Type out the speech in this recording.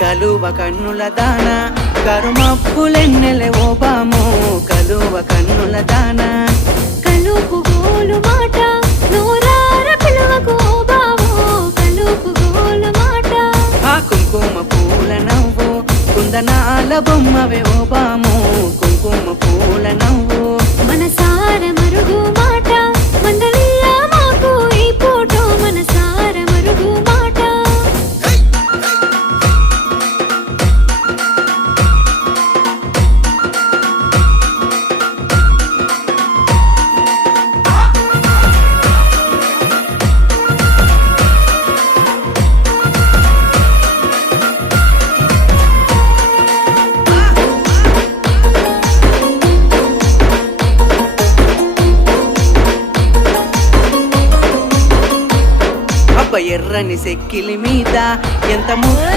కలువ కన్నుల దాన కరుమప్పులెన్నెలే ఓ బాము కలువ కన్నుల దాన కలుపు గోలు మాట నూరార పిలువకు ఓ బావో కలుపు గోలు మాట ఆ కుంకుమ పూల నవ్వు కుందనాల బొమ్మవే ఓ బాము కుంకుమ పూల నవ్వు మనసార మరుగు మాట మందలియ మాకు ఈ పూట మనసార మరుగు మాట అబ్బ ఎర్రని సెక్కిలి మీద ఎంత